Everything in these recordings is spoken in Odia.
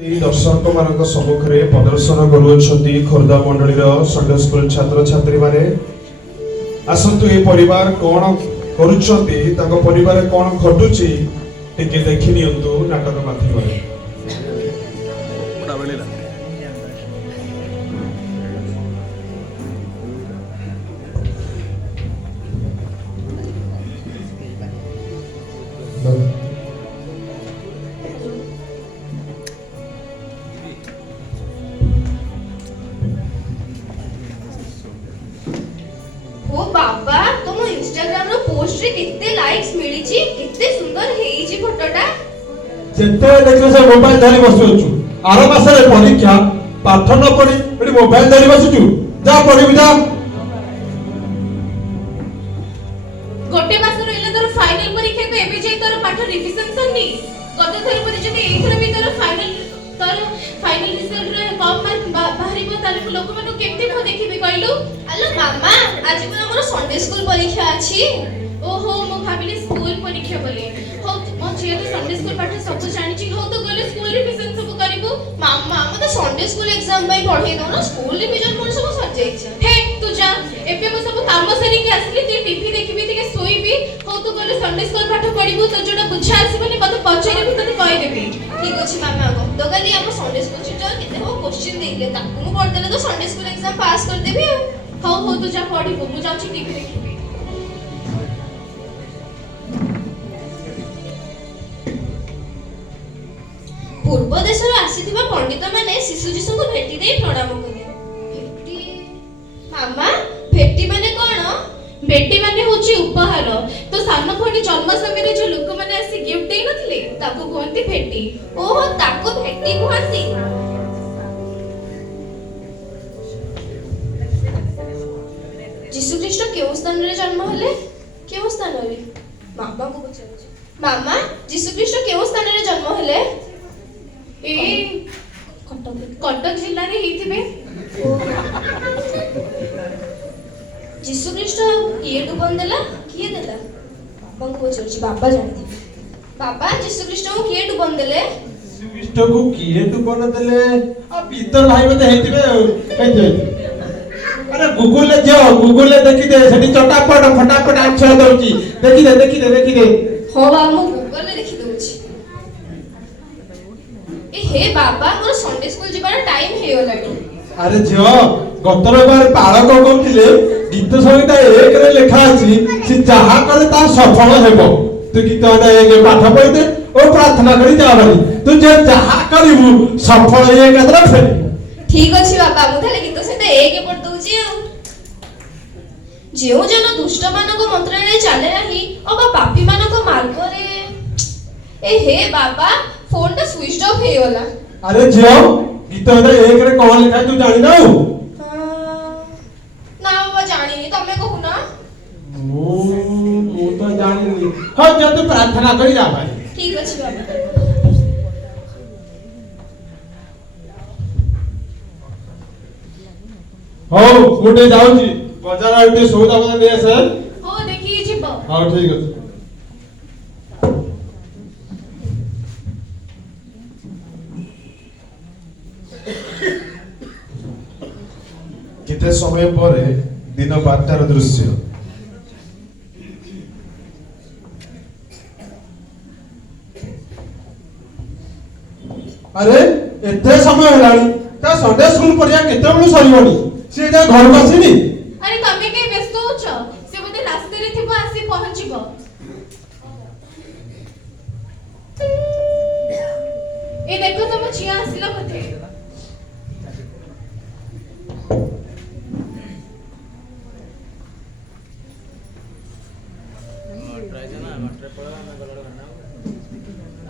दर्शक मान सम्मुखें प्रदर्शन करुछंती खोर्धा मंडलीर संडे स्कूल छात्र छात्री माने आसंतु ए परिवार कौन करुछंती ताको परिवार कौन घटुची टिके देखि नियंतु नाटक माध्यम ओ बाबा तुम इंस्टाग्राम रो पोस्ट रे कितने लाइक्स मिली छी कितने सुंदर हेई छी फोटोटा जेते देखले से मोबाइल धरि बसुछु आरो मासरे परीक्षा पाठ न पढी एडी मोबाइल धरि बसुछु जा पढिबि जा गोटे मास रहले तोर फाइनल परीक्षा को एबे जे तोर पाठ रिविजन सन्नी गत थरी परि जदी एथर भी तोर फाइनल रिजल्ट रे कम मार्क बाहरिबो ताले लोक मानु केते न देखिबे कहलु अल्ला मामा आज को हमर संडे स्कूल परीक्षा अछि ओहो मो भाबिली स्कूल परीक्षा बोली हो मो जे तो संडे स्कूल पाठ सब जानि छी हो तो गले स्कूल रिविजन सब करिबो मामा मते संडे स्कूल एग्जाम में पढे दो ना स्कूल रिविजन मोर सब सर जाई छै हे तू जा एबे मो सब काम सरी के आसली ते टीवी देखिबी ते सोईबी हो तो गले संडे स्कूल पाठ पढिबो तो जोडा बुझा आसीबनी मते पछाइबी तते कहि देबी ठीक अछि मामा गो तो गली हम संडे स्कूल टीचर केते हो क्वेश्चन देले ताकू मो पढ देले तो संडे स्कूल एग्जाम पास कर देबी हो तू जा पढिबो मु जाउची टीवी देखिबी पूर्व देश आसीथिबा पंडित माने शिशु जीशु को भेटी दे प्रणाम कले भेटी मामा भेटी माने कोन भेटी माने होची उपहार तो सानो भणी जन्म समय रे जो लोक माने आसी गिफ्ट देई नथिले ताको कोनती भेटी ओहो ताको भेटी कुहासी जीशु ख्रीष्ट केउ स्थान रे जन्म हले केउ स्थान रे मामा को पूछे मामा जीशु ख्रीष्ट केउ स्थान रे जन्म हले ए कटक जिल्ला रे हेतिबे जीशु ख्रीष्ट किए डुबन देला किए देला बाबा को पछरछि बाबा जानथि बाबा जीशु ख्रीष्ट को किए डुबन देले ख्रीष्ट को किए डुबन देले आ भीतर भाई बते हेतिबे कहिते अरे गूगल ले जाओ गूगल ले देखि दे सेठी चटापट फटाफट आंसर दउची देखि दे हो बा मु गूगल ले देखि दउची ए हे बाबा मोर संडे स्कूल जिबार टाइम हे होलानी अरे झियो गतर बार पाळक कहथिले गीत संहिता 1 रे लेखा अछि से जहा करे ता सफल हेबो तू गीत ना एक पाठ पढि दे ओ प्रार्थना करी जा बारी तू जे जहा करिवु सफल ये कतरा फे ठीक अछि बाबा मु थाले गीत संहिता 1 पढ दउची जेउ जन दुष्ट मानको मंत्रालय चाले नाही अबा पापी मानको मार्ग रे ए हे बाबा फोन टा स्विच ऑफ हे होला अरे झियो गीत ना 1 रे कोन लेखा तू जानि ना ना बाबा जानि तमे कहू ना मु तो जानि नी हो जे तू प्रार्थना करी जा भाई ठीक अछि बाबा हो मुटे जाउची बाजार आउटे सौदा बना दे सर हो देखि जिबो हां ठीक अछि केते समय पर दिन 12टार दृश्य अरे एते समय हलानी ता संडे स्कूल पढ़िया केते बेलु सरीबनी से जा घर बसिनी अरे तमे के व्यस्त होछ से बते रास्ते रे थिबो आसी पहुंचीबो ए देखो तम छिया आसिला बते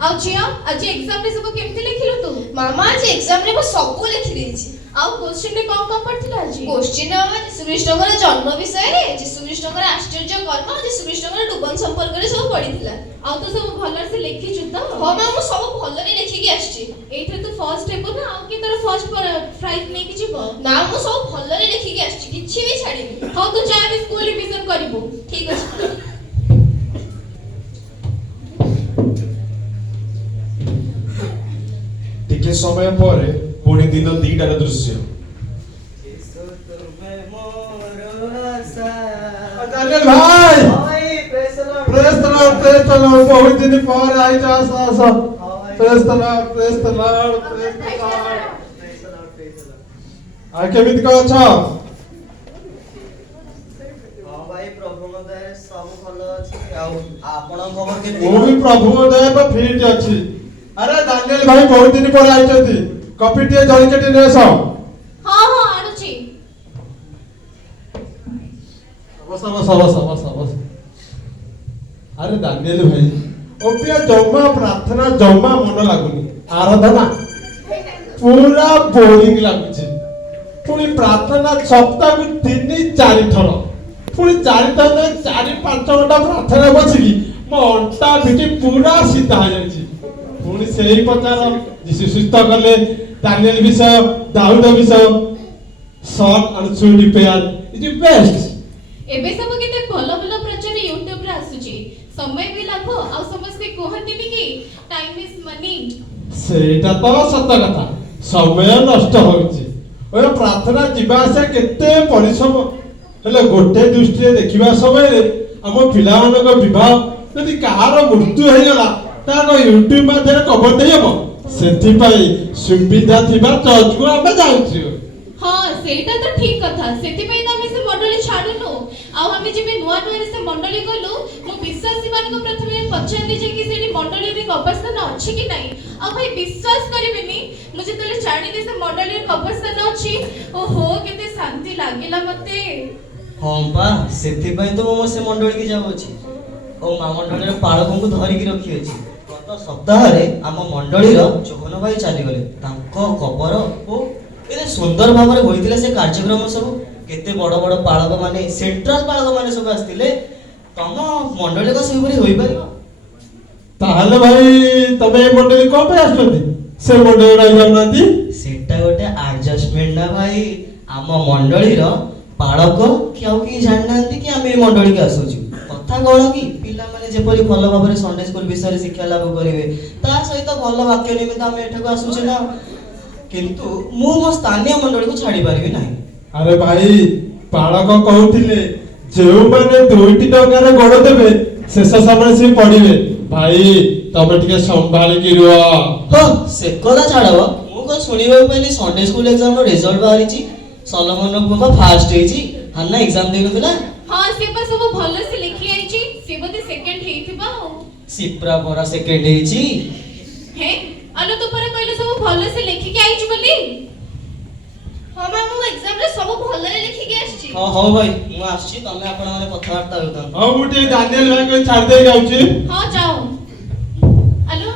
आउ छिया आज एग्जाम रे सब केमति लिखिलो तू मामा आज एग्जाम रे सब लिखि देछि आउ क्वेश्चन रे कोन कोन पढ़थिला आज क्वेश्चन मामा जीशु ख्रीष्टकर जन्म विषय रे जीशु ख्रीष्टकर आश्चर्य कर्म जीशु ख्रीष्टकर डुबन संपर्क रे सब पढ़िथिला आउ तो सब भलर से लिखिछु त हो मामा सब भलर रे लिखि के आछी एथरे तू फर्स्ट हेबो ना आउ के तोर फर्स्ट प्राइज नै कि जिवो ना मु सब भलर रे लिखि के आछी किछि भी छाडिबी हो तू जा भी स्कूल रिवीजन करिवो ठीक अछि ଟିକେ ସମୟ ପରେ ପୁଣି ଦିନ 2ଟାର ଦୃଶ୍ୟ। दानियल भाई प्रेस द लॉर्ड बहुत दिन पर आई जा आस प्रेस द लॉर्ड आ केमिति को छ भाई प्रभु दया सब भल अछि आपण खबर के ମୁଁ ବି ପ୍ରଭୁଙ୍କ ଦୟାରେ ଫିଟ୍ ଅଛି। ଆରେ ଦାନିଏଲ ଭାଇ ବହୁତ ଦିନ ପରେ ଆଇଛନ୍ତି, କଫି ଟିକେ ଜଳିକିଆ ଟିକେ ନେସ। ହଁ ହଁ ଆଣୁଛି। ବସ ବସ ବସ ବସ ବସ। ଆରେ ଦାନିଏଲ ଭାଇ ଅବିକା ଜମା ପ୍ରାର୍ଥନା ଜମା ମନ ଲାଗୁନି, ଆରାଧନା ପୁରା ବୋରିଂ ଲାଗୁଛି। ପୁଣି ପ୍ରାର୍ଥନା ସପ୍ତାହକୁ 3-4 ଥର, ପୁଣି 4 ଥର 4-5 ଘଣ୍ଟା ପ୍ରାର୍ଥନା ବସିକି ମୋ ଅଣ୍ଟା ପିଠି ପୁରା ସିଧା ହେଇଯାଇଛି। ପୁଣି ସେଇ ପ୍ରଚାର ଯୀଶୁ ସୁସ୍ଥ କଲେ, ଦାନିଏଲ ବିଷୟ, ଦାଉଦ ବିଷୟ, son and sweet pair is best. ଏବେ ସବୁ କେତେ ଭଲ ଭଲ ପ୍ରଚାର YouTube ରେ ଆସୁଛି, ସମୟ ବି ଲାଭ ଆଉ ସମସ୍ତେ କୁହନ୍ତିନି କି ଟାଇମ ଇଜ ମନି। ସେଇଟା ତ ସତ କଥା, ସମୟ ନଷ୍ଟ ହଉଛି। ଓଏ ପ୍ରାର୍ଥନା ଯିବା ଆସିବା କେତେ ପରିଶ୍ରମ, ହେଲେ ଗୋଟେ ଦୃଷ୍ଟିରେ ଦେଖିବା ସମୟରେ ଆମ ପିଲାମାନଙ୍କ ବିବାହ ଯଦି କାହାର ମୃତ୍ୟୁ ହେଇଗଲା ତାର ୟୁଟ୍ୟୁବ ମାଧ୍ୟମରେ କଭର ଦେଇହବ। ସେଥିପାଇଁ ସୁବିଧା ଥିବା ଚର୍ଚ୍ଚକୁ ଆମେ ଯାଉଛୁ। ହଁ ସେଇଟା ତ ଠିକ କଥା, ସେଥିପାଇଁ ତ ଆମେ ସେ ମଣ୍ଡଳୀ ଛାଡୁନୁ। ଆଉ ଆମେ ଯେବେ ନୂଆ ନୂଆରେ ସେ ମଣ୍ଡଳୀ ଗଲୁ, ମୁଁ ବିଶ୍ୱାସୀ ମାନଙ୍କୁ ପ୍ରଥମେ ପଚାରିଲି ଯେ କି ସେଠି ମଣ୍ଡଳୀରେ କବରସ୍ଥାନ ଅଛି କି ନାହିଁ। ଆଉ ଭାଇ ବିଶ୍ୱାସ କରିବେନି, ମୁଁ ଯେତେବେଳେ ଜାଣିଲି ସେ ମଣ୍ଡଳୀରେ କବରସ୍ଥାନ ଅଛି, ଓହୋ କେତେ ଶାନ୍ତି ଲାଗିଲା ମତେ। ହଁ ପା ସେଥିପାଇଁ ତ ମୁଁ ସେ ମଣ୍ଡଳୀ କି ଯାଉଅଛି ଓ ମା ମଣ୍ଡଳୀର ପାଳକଙ୍କୁ ଧରିକି ରଖିଅଛି। ଗତ ସପ୍ତାହରେ ଆମ ମଣ୍ଡଳୀର ଚୋହନ ଭାଇ ଚାଲିଗଲେ, ତାଙ୍କ କବର ଓ ଏତେ ସୁନ୍ଦର ଭାବରେ ହୋଇଥିଲା ସେ କାର୍ଯ୍ୟକ୍ରମ ସବୁ। କେତେ ବଡ଼ ବଡ଼ ପାଳକ ମାନେ, ସେଣ୍ଟ୍ରାଲ ପାଳକ ମାନେ ସବୁ ଆସିଥିଲେ। ତମ ମଣ୍ଡଳୀ କଣ ସେହିପରି ହୋଇପାରିବ? ତାହେଲେ ଭାଇ ତମେ ଏ ମଣ୍ଡଳୀ କଣ ପାଇଁ ଆସୁଛନ୍ତି, ସେ ମଣ୍ଡଳୀ ରହିଯାଉନାହାନ୍ତି? ସେଟା ଗୋଟେ ଆଡଜଷ୍ଟମେଣ୍ଟ ନା ଭାଇ। ଆମ ମଣ୍ଡଳୀର ପାଳକ କି ଆଉ କେହି ଜାଣିନାହାନ୍ତି କି ଆମେ ଏ ମଣ୍ଡଳୀକି ଆସୁଛୁ। କଥା କଣ କି ପିଲାମାନେ ଯେପରି ଭଲ ଭାବରେ ସଣ୍ଡେ ସ୍କୁଲ ବିଷୟରେ ଶିକ୍ଷା ଲାଭ କରିବେ, ତା ସହିତ ଭଲ ବାକ୍ୟ ନିମିତ୍ତ ଆମେ ଏଠାକୁ ଆସୁଛୁ ନା। କିନ୍ତୁ ମୁଁ ମୋ ସ୍ଥାନୀୟ ମଣ୍ଡଳୀକୁ ଛାଡି ପାରିବି ନାହିଁ। ଆରେ ଭାଇ ପାଳକ କହୁଥିଲେ ଯେଉଁମାନେ 2ଟି ଟଙ୍କାରେ ଗୋଡ଼ ଦେବେ ଶେଷ ସମୟରେ ସେ ପଡ଼ିବେ। ଭାଇ ତମେ ଟିକେ ସମ୍ଭାଳିକି ରୁହ। ହଁ ସେ କଥା ଛାଡ। ମୁଁ କଣ ଶୁଣିବାକୁ ପାଇଲି ସଣ୍ଡେ ସ୍କୁଲ ଏକ୍ସାମର ରେଜଲ୍ଟ ବାହାରିଛି, ସଲମନ ପୁଅ ବା ଫାଷ୍ଟ ହେଇଛି, ହାନ୍ନା ଏକ୍ସାମ ଦେଇନଥିଲା। ହଁ ସେ ପା ସବୁ ଭଲସେ ଲେଖି ଆଇଛି, ସେ ବୋଧେ ସେକେଣ୍ଡ ହେଇଥିବ ଆଉ। ସିପ୍ରା ପରା ସେକେଣ୍ଡ ହେଇଛି। ହେ ଆଲୋ ତୁ ପରା କହିଲୁ ସବୁ ଭଲସେ ଲେଖିକି ଆଇଛୁ ବୋଲି। ହଁ ମା ମୁଁ ଏକ୍ସାମରେ ସବୁ ଭଲରେ ଲେଖିକି ଆସିଛି। ହଁ ହଉ ଭାଇ ମୁଁ ଆସୁଛି, ତମେ ଆପଣମାନେ କଥାବାର୍ତ୍ତା ହେଉଥାନ୍ତୁ। ହଉ ମୁଁ ଟିକେ ଦାନିଏଲ ଭାଇଙ୍କୁ ଛାଡ଼ି ଦେଇ ଯାଉଛି। ହଁ ଯାଅ। ଆଲୋ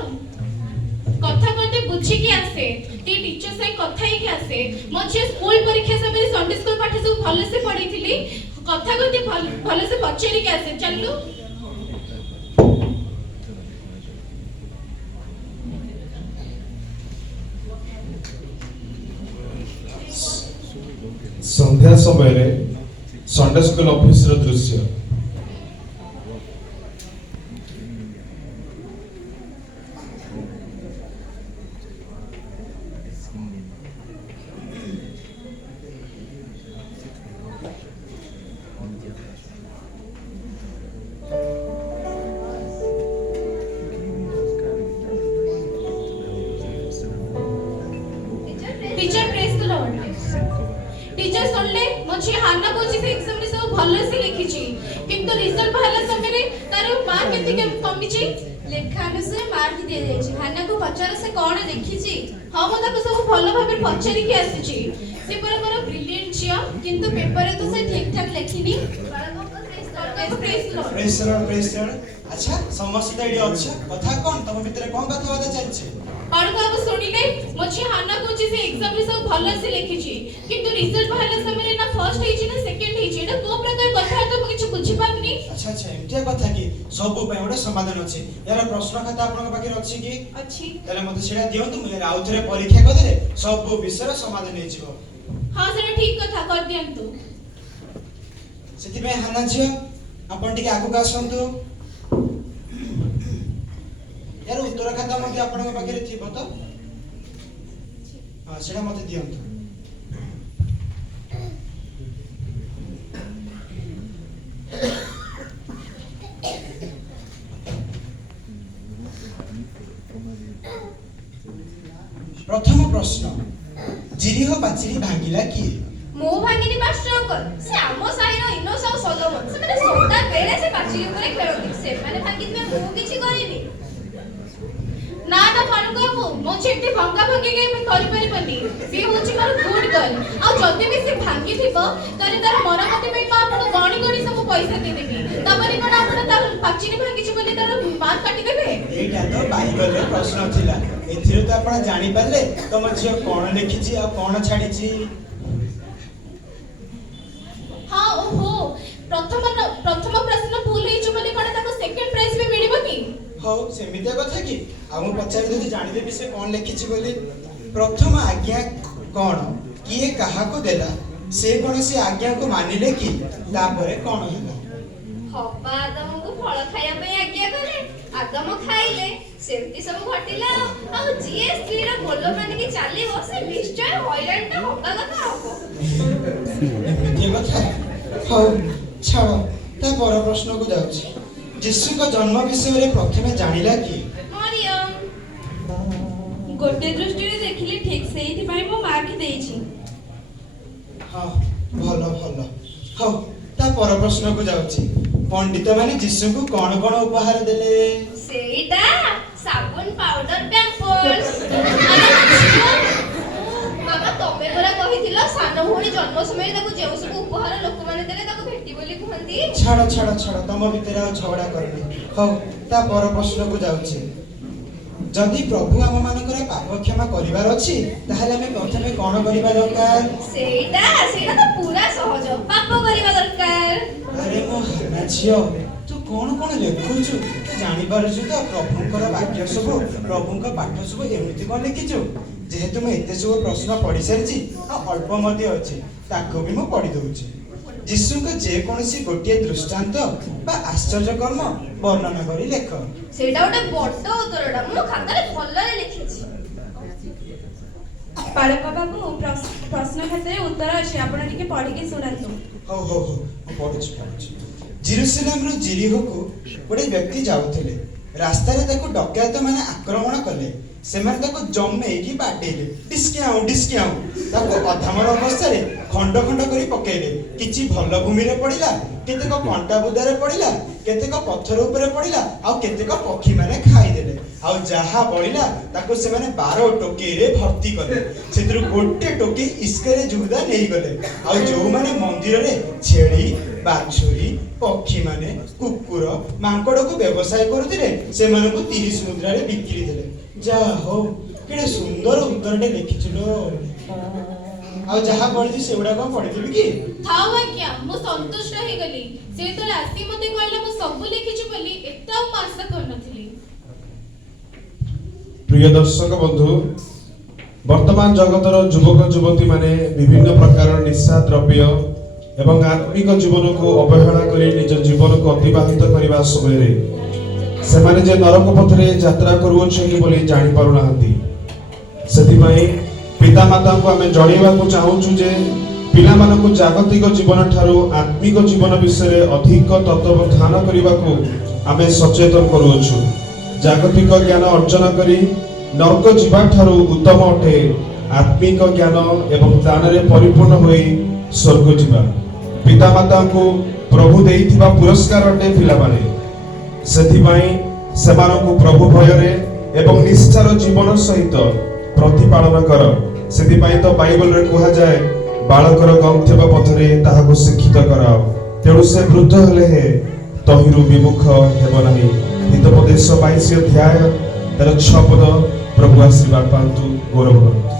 କଥା କହିତେ ବୁଝିକି ଆସେ, ଟିକେ ଟିଚର ସାଙ୍ଗେ କଥା ହେଇକି ଆସେ। ମୋ ଝିଅ ସ୍କୁଲ ପରୀକ୍ଷା ସମୟରେ ସଣ୍ଡେ ସ୍କୁଲ ପାଠ ସବୁ ଭଲସେ ପଢିଥିଲି, କଥା କହିତେ ଭଲସେ ପଚାରିକି ଆସେ। ଚାଲୁ। ସନ୍ଧ୍ୟା ସମୟରେ ସଣ୍ଡେ ସ୍କୁଲ ଅଫିସର ଦୃଶ୍ୟ। Teacher praise the Lord. Teacher सुनले ମୋ ଝିଅ ହାନ୍ନା କହୁଛି ସେ ଏକ୍ସାମରେ ସବୁ ଭଲସେ ଲେଖିଛି, କିନ୍ତୁ ରିଜଲ୍ଟ ବାହାରିଲା ସମୟରେ ତାର ମାର୍କ କେତେ କମିଛି। ଲେଖା ଅନୁସାରେ ମାର୍କ ଦିଆଯାଇଛି। ହାନ୍ନାକୁ ପଚାର ସେ କଣ ଲେଖିଛି। ହଁ ମୁଁ ତାକୁ ସବୁ ଭଲ ଭାବରେ ପଚାରିକି ଆସିଛି। ସେ ପରା ମୋର ବ୍ରିଲିଏଣ୍ଟ ଝିଅ, କିନ୍ତୁ ପେପରରେ ତ ସେ ଠିକ ଠାକ ଲେଖିନି। ପ୍ରେଜ ଦ ଲର୍ଡ। अच्छा समस्या तो ये अच्छा कथा कौन तम भीतर कौन कथाबार्ता चलছে पाड़को अब सुनिले ମୋ ଝିଅ ହାନ୍ନା କହୁଛି ସେ ଏକ୍ସାମରେ ସବୁ ଭଲସେ ଲେଖିଛି, କିନ୍ତୁ ରିଜଲ୍ଟ ବାହାରିଲା ସମୟରେ ନା ଫର୍ଷ୍ଟ ହେଇଛି ନା ସେକେଣ୍ଡ ହେଇଛି। ଏଟା କୋଉ ପ୍ରକାର କଥା ତ ମୁଁ କିଛି ବୁଝି ପାରୁନି। अच्छा अच्छा एमतिया कथा की सब पे ओडे समाधान अछि यार प्रश्न खाता आपन पाखे अछि की ଅଛି। तले मते सेडा दियंतु मु यार आउथरे परीक्षा करदे सब विषय समाधान हे जिवो ହଁ ସେଟା ଠିକ କଥା କରିଦିଅନ୍ତୁ। सेति में हाना जियो आपन टिके आगु का आसंतु यार उत्तर खाता मते आपन पाखे थिबो तो ସେଟା ମତେ ଦିଅନ୍ତୁ। ପ୍ରଥମ ପ୍ରଶ୍ନ, ଜିରିହ ପାଚିରି ଭାଙ୍ଗିଲା କିଏ? ମୁଁ ଭାଙ୍ଗିନି ମାଷ୍ଟର ଅଙ୍କଲ, ସେ ଆମ ସାହିର ଇନୋସ ଆଉ ସଲୋମନ। ସେମାନେ ସଦାବେଳେ ସେ ପାଚିରି ଉପରେ ଖେଳନ୍ତି। ସେମାନେ ଭାଙ୍ଗିଥିବେ, ମୁଁ କିଛି କରିନି। ନା ନା ଫାରୁକ ବାବୁ, ମୁଁ ସେମିତି ଭଙ୍ଗା ଭଙ୍ଗି କେବେ କରିପାରିବନି। ସେ ହଉଛି ମୋର ଗୁଡ୍ ଗର୍ଲ। ଆଉ ଯଦି ବି ସେ ଭାଙ୍ଗିଥିବ ତାହେଲେ ତାର ମରାମତି ପାଇଁ ମୁଁ ଆପଣଙ୍କୁ ଗଣି ଗଣି ସବୁ ପଇସା ଦେଇଦେବି। ତାପରେ କଣ ଆପଣ ତାର ପାଚିରି ଭାଙ୍ଗିଛି ବୋଲି ତାର ମାର୍କ କାଟିଦେବେ? ଏଇଟା ତ ବାଇବଲର ପ୍ରଶ୍ନ ଥିଲା। ଏଥିରୁ ତ ଆପଣ ଜାଣିପାରିଲେ ତମ ଝିଅ କଣ ଲେଖିଛି ଆଉ କଣ ଛାଡିଛି। ହଁ ଓହୋ, ପ୍ରଥମ ପ୍ରଶ୍ନ ଭୁଲ ହେଇଛି ବୋଲି କଣ ତାକୁ ସେକେଣ୍ଡ ପ୍ରାଇଜ ବି ମିଳିବ କି? ହଉ ସେମିତିଆ କଥା କି? ଆଉ ମୁଁ ପଚାରି ଯଦି ଜାଣିଦେବି ସେ କଣ ଲେଖିଛି ବୋଲି। ପ୍ରଥମ ଆଜ୍ଞା କଣ? କିଏ କାହାକୁ ଦେଲା? ସେ କୌଣସି ଆଜ୍ଞାକୁ ମାନିଲେ କି? ତାପରେ କଣ ହେଲା? ହବା ଆଦମକୁ ଫଳ ଖାଇବା ପାଇଁ ଆଜ୍ଞା କଲେ, ଆଦମ ଖାଇଲେ, ସେମିତି ସବୁ ଘଟିଲା। ଆଉ ଯିଏ ସ୍ତ୍ରୀର ବୋଲ ମାନିକି ଚାଲିବ ସେ ନିଶ୍ଚୟ ହଇରାଣଟା ହବା କଥା ହବ। ଏମିତି କଥା? ହଉ ଛାଡ଼, ତା ପର ପ୍ରଶ୍ନକୁ ଯାଉଛି। ଯୀଶୁଙ୍କ ଜନ୍ମ ବିଷୟରେ ପ୍ରଥମେ ଜାଣିଲା କିଏ? ମରିୟମ। ଗୋଟେ ଦୃଷ୍ଟିରେ ଦେଖିଲି ଠିକ୍, ସେଇଥିପାଇଁ ମୁଁ ମାର୍କ ଦେଇଛି। ହଁ ଭଲ ଭଲ। ହଉ ତା ପର ପ୍ରଶ୍ନକୁ ଯାଉଛି। ପଣ୍ଡିତ ମାନେ ଯୀଶୁଙ୍କୁ କଣ କଣ ଉପହାର ଦେଲେ? ସେଇଟା ସାବୁନ, ପାଉଡର, ପ୍ୟାମ୍ପର୍ସ। ମାମା ତମେ ପରା କହିଥିଲ ସାନ ଭଉଣୀ ଜନ୍ମ ସମୟରେ ତାକୁ ଯେଉଁ ସବୁ ଉପହାର ଲୋକମାନେ ଦେଲେ ତାକୁ ଭେଟି ବୋଲି କୁହନ୍ତି। ଛାଡ଼ ଛାଡ଼ ଛାଡ଼, ତମ ଭିତରେ ଆଉ ଝଗଡ଼ା କରନି। ହଉ ତା ପର ପ୍ରଶ୍ନକୁ ଯାଉଛି। ଯଦି ପ୍ରଭୁ ଆମ ମାନଙ୍କର ପାପ କ୍ଷମା କରିବାର ଅଛି ତାହେଲେ ଆମେ ପ୍ରଥମେ କଣ କରିବା ଦରକାର? ସେଇଟା ତ ପୁରା ସହଜ, ପାପ କରିବା ଦରକାର। ଆରେ ମୋ ହାନା ଝିଅ, ତୁ କଣ କଣ ଲେଖୁଛୁ? ତୁ ଜାଣିପାରୁଛୁ ତ ପ୍ରଭୁଙ୍କର ବାକ୍ୟ ସବୁ, ପ୍ରଭୁଙ୍କ ପାଠ ସବୁ ଏମିତି କଣ ଲେଖିଛୁ? ଯେହେତୁ ମୁଁ ଏତେ ସବୁ ପ୍ରଶ୍ନ ପଢି ସାରିଛି ଆଉ ଅଳ୍ପ ମଧ୍ୟ ଅଛି, ତାକୁ ବି ମୁଁ ପଢି ଦଉଛି। ଯୀଶୁଙ୍କ ଯେକୌଣସି ଗୋଟିଏ ଦୃଷ୍ଟାନ୍ତ ବା ଆଶ୍ଚର୍ଯ୍ୟ କର୍ମ ବର୍ଣ୍ଣନା କରି ଲେଖ। ସେଇଟା ଗୋଟେ ବଡ ଉତ୍ତରଟା, ମୁଁ ଖାତାରେ ଭଲରେ ଲେଖିଛି। ପାଳକ ବାବୁ, ପ୍ରଶ୍ନ ଖାତାରେ ଉତ୍ତର ଅଛି, ଆପଣ ଟିକେ ପଢିକି ଶୁଣାନ୍ତୁ। ହଉ ହଉ ହଉ, ମୁଁ ପଢୁଛି। ଜେରୁସାଲେମରୁ ଜିରିହକୁ ଗୋଟେ ବ୍ୟକ୍ତି ଯାଉଥିଲେ। ରାସ୍ତାରେ ତାକୁ ଡକାୟତ ମାନେ ଆକ୍ରମଣ କଲେ। ସେମାନେ ତାକୁ ଜମେଇକି ବାଡେଇଲେ, ଡିସ୍କିଆଉଁ। ତାକୁ ଅଧାମର ଅବସ୍ଥାରେ ଖଣ୍ଡ ଖଣ୍ଡ କରି ପକେଇଲେ। କିଛି ଭଲ ଭୂମିରେ ପଡିଲା, କେତେକ କଣ୍ଟା ବୁଦାରେ ପଡିଲା, କେତେକ ପଥର ଉପରେ ପଡିଲା, ଆଉ କେତେକ ପକ୍ଷୀମାନେ ଖାଇଦେଲେ। ଆଉ ଯାହା ବଳିଲା ତାକୁ ସେମାନେ 12 ଟୋକେଇରେ ଭର୍ତ୍ତି କଲେ। ସେଥିରୁ ଗୋଟେ ଟୋକେଇ ଇସ୍କରେ ଯୁହୁଦା ନେଇଗଲେ। ଆଉ ଯୋଉମାନେ ମନ୍ଦିରରେ ଛେଳି, ବାଛୁରୀ, ପକ୍ଷୀମାନେ, କୁକୁର, ମାଙ୍କଡକୁ ବ୍ୟବସାୟ କରୁଥିଲେ ସେମାନଙ୍କୁ 30 ମୁଦ୍ରାରେ ବିକ୍ରି ଦେଲେ। ଯାହା ହଉ, କେଡ଼େ ସୁନ୍ଦର ଉତ୍ତରଟେ ଲେଖିଥିଲ। ଆଉ ଯାହା ପଢିଛି ସେଗୁଡାକ ପଢିଥିବି କି? ଥାଉ ଆଜ୍ଞା, ମୁଁ ସନ୍ତୁଷ୍ଟ ହେଇଗଲି। ସେ ଯେତେବେଳେ ଆସି ମତେ କହିଲେ ମୁଁ ସବୁ ଲେଖିଛି ବୋଲି, ଏତେ ଆଉ ମୁଁ ଆଶା କରିନଥିଲି। ପ୍ରିୟ ଦର୍ଶକ ବନ୍ଧୁ, ବର୍ତ୍ତମାନ ଜଗତର ଯୁବକ ଯୁବତୀ ମାନେ ବିଭିନ୍ନ ପ୍ରକାର ନିଶା ଦ୍ରବ୍ୟ ଏବଂ ଆତ୍ମିକ ଜୀବନକୁ ଅବହେଳା କରି ନିଜ ଜୀବନକୁ ଅତିବାହିତ କରିବା ସମୟରେ ସେମାନେ ଯେ ନରକ ପଥରେ ଯାତ୍ରା କରୁଅଛନ୍ତି ବୋଲି ଜାଣିପାରୁନାହାନ୍ତି। ସେଥିପାଇଁ ପିତାମାତାଙ୍କୁ ଆମେ ଜଣେଇବାକୁ ଚାହୁଁଛୁ ଯେ ପିଲାମାନଙ୍କୁ ଜାଗତିକ ଜୀବନ ଠାରୁ ଆତ୍ମିକ ଜୀବନ ବିଷୟରେ ଅଧିକ ତତ୍ତ୍ୱାବଧାନ କରିବାକୁ ଆମେ ସଚେତନ କରୁଅଛୁ। ଜାଗତିକ ଜ୍ଞାନ ଅର୍ଜନ କରି ନର୍କ ଯିବା ଠାରୁ ଉତ୍ତମ ଅଟେ ଆତ୍ମିକ ଜ୍ଞାନ ଏବଂ ଦାନରେ ପରିପୂର୍ଣ୍ଣ ହୋଇ ସ୍ୱର୍ଗ ଯିବା। ପିତାମାତାଙ୍କୁ ପ୍ରଭୁ ଦେଇଥିବା ପୁରସ୍କାର ଅଟେ ପିଲାମାନେ। ସେଥିପାଇଁ ସେମାନଙ୍କୁ ପ୍ରଭୁ ଭୟରେ ଏବଂ ନିଷ୍ଠାର ଜୀବନ ସହିତ ପ୍ରତିପାଳନ କର। ସେଥିପାଇଁ ତ ବାଇବଲରେ କୁହାଯାଏ, ବାଳକର ଗନ୍ଥେବ ପଥରେ ତାହାକୁ ଶିକ୍ଷିତ କରାଅ, ତେଣୁ ସେ ବୃଦ୍ଧ ହେଲେ ହେ ତହିଁରୁ ବିମୁଖ ହେବ ନାହିଁ। ହିତୋପଦେଶ 22 ଅଧ୍ୟାୟ ତାର 6 ପଦ। ପ୍ରଭୁ ଆଶୀର୍ବାଦ ପାଆନ୍ତୁ, ଗୌରବ କରନ୍ତୁ।